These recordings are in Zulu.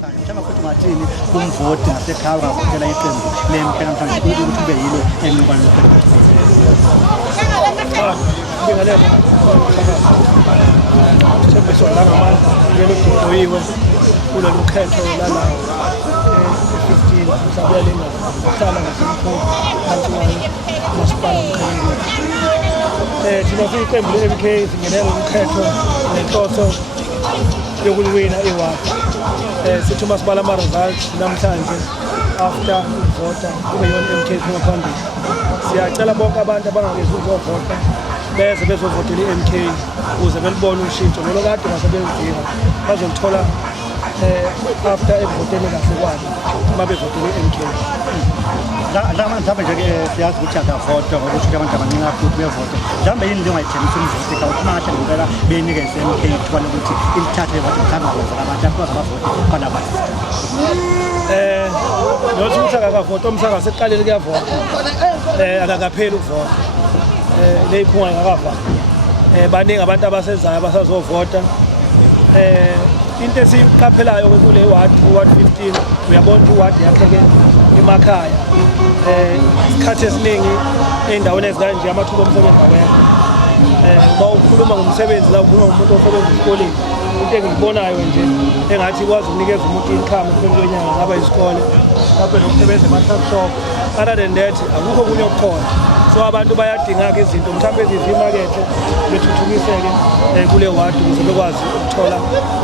Mhlawumbe futhi ngathini kumvoti ngasekhaya ungavotela iqembu lempela namhlanje ukuthi kube yilo elingwane bingalela Thembiso la ngamandla ngelo diployiwe kulolu khetho lala 15 mhlawumbe lenga hlala ngasemkhulu kanti masipala umkhanyo thina siyiqembu le-MK singenela ukhetho nenhloso yokuliwina iward sithi masibala ama-results namhlanje after ukuvota kube yona MK phuma phambili siyacela bonke abantu abangakezi ukuzovota beze bezovotela i-MK ukuze belibone ushintsho lolo kade ngasebenzika bazolithola after evoteni kahle kwabo uma bevotela i-MK la mhlawumbe nje siyazi ukuthi akavota ngokusho abantu abaningi kakhulu bevota mhlawumbe yini nje ungayithemisa umvoti ka ukuthi manje ngicela benikeze MK ithuba lokuthi ilithathe levote mhlawumbe abantu akwazi abavoti kwalabantu nothi umsakavota umsaka seqalile kuyavota akakapheli ukuvota le iphunga ingakavala baningi abantu abasezayo abasazovota into esiqaphelayo kule ward 15 uyabona iward yakheke emakhaya isikhathi esiningi ey'ndaweni ezikanje amathuba omsebenzi awekho uma ukhuluma ngomsebenzi la ukhuluma ngomuntu osebenza esikoleni into engiyibonayo nje engathi ikwazi ukunikeza umuntu income ekupheleni kwenyanga ngaba isikole lapho nokusebenza ema-shop other than that akukho okunye okukhona so abantu bayadinga-ke izinto mhlawumbe eziyimakethe bethuthukiseke kule ward ukuze bekwazi ukuthola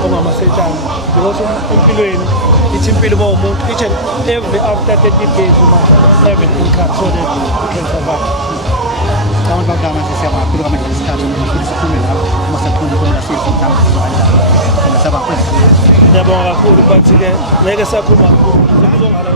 ongamasetshana because empilweni ithi impilo uma umuntu each and every after 30 days you must have an income so that you can survive. Abantu bagama siyabakakhulu kwamanje isikhathi ukuthi sikhulume lapho uma sikhuluma khona siyizintamo ngasabakwenza ngiyabonga kakhulu but-ke ngeke sakhuluma kakhulu sizongala